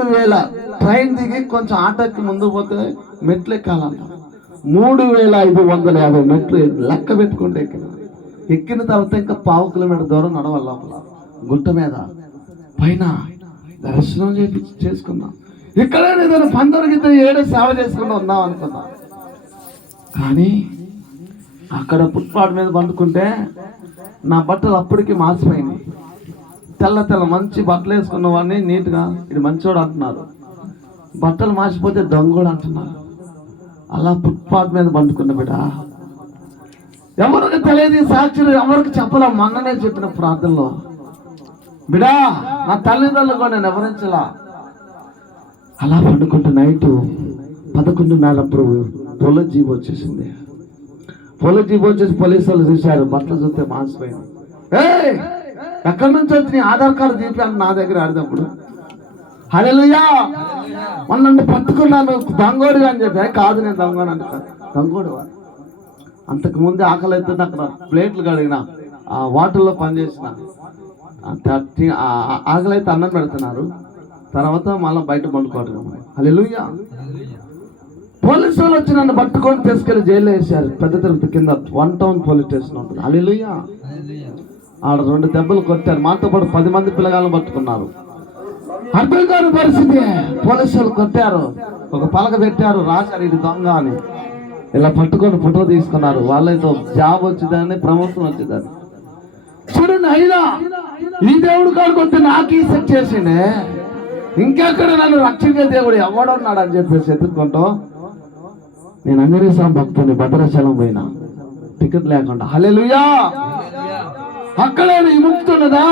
3000 train దిగి కొంచెం ఆటోకి ముందు పోతే మెట్లు ఎక్కాలంట. 3550 మెట్లు లెక్క పెట్టుకుంటే ఎక్కిన తర్వాత ఇంకా 1/2 కిలోమీటర్ దూరం నడవాలి లోపల గుట్ట మీద పైన దర్శనం చేసుకున్నాం. ఇక్కడ ఏదైనా పని దొరికితే ఏడే సేవ చేసుకుంటూ ఉన్నాం అనుకున్నాం. కానీ అక్కడ ఫుట్పాత్ మీద పండుకుంటే నా బట్టలు అప్పటికి మార్చిపోయినాయి. తెల్ల మంచి బట్టలు వేసుకున్న వాడిని నీట్గా ఇది మంచోడు అంటున్నారు, బట్టలు మార్చిపోతే దొంగోడు అంటున్నారు. అలా ఫుట్పాత్ మీద పండుకున్న బిడ్డ ఎవరికి తెలియదు, సాక్షులు ఎవరికి చెప్పలే. మొన్ననే చెప్పిన ప్రార్థనలో బిడా నా తల్లిదండ్రులు కూడా నేను ఎవరించలా. అలా పండుకుంటే నైట్ 11:30 పోలీస్ జీబ్ వచ్చేసింది. పోలీస్ జీబ్ వచ్చేసి పోలీసు వాళ్ళు చూశారు, బట్టలు చూస్తే మార్చిపోయింది. ఎక్కడి నుంచి వచ్చి నీ ఆధార్ కార్డు తీపాను నా దగ్గర ఆడినప్పుడు. హల్లెలూయా, నన్ను పట్టుకున్నాను దొంగోడు అని చెప్పి. కాదు నేను దొంగను దొంగోడు. అంతకుముందు ఆకలి అయితే అక్కడ ప్లేట్లు కడిగిన ఆ వాటర్లో పనిచేసిన ఆకలి అయితే అన్నం పెడుతున్నారు, తర్వాత మళ్ళీ బయట పండుకోవటం. హల్లెలూయా. పోలీసు వాళ్ళు వచ్చి నన్ను పట్టుకొని తీసుకెళ్లి జైల్లో వేసారు. పెద్ద తిరుపతి కింద 1 టౌన్ పోలీస్ స్టేషన్ ఉంటుంది. హల్లెలూయా. ఆడ 2 దెబ్బలు కొట్టారు. మాతో పాటు 10 మంది పిల్లగాళ్ళని పట్టుకున్నారు. అర్థం కాని పరిస్థితి. పోలీసు వాళ్ళు కొట్టారు, ఒక పలక పెట్టారు, రాశారు ఇది దొంగ అని. ఇలా పట్టుకొని ఫోటో తీసుకున్నారు. వాళ్ళతో జాబ్ వచ్చిందని, ప్రమోషన్ వచ్చిందని. చూడండి, అయినా ఈ దేవుడు కాడికి వస్తే నాకు ఈ సెట్ చేసిండే, ఇంకెక్కడ నన్ను రక్షించే దేవుడు ఎవడున్నాడు అని చెప్పేసి ఎత్తుక్కుంటూ నేను ఆంజనేయ స్వామి భక్తుని భద్రాచలం పోయినా టికెట్ లేకుండా. హల్లెలూయా. అక్కడ విముక్తున్నదా?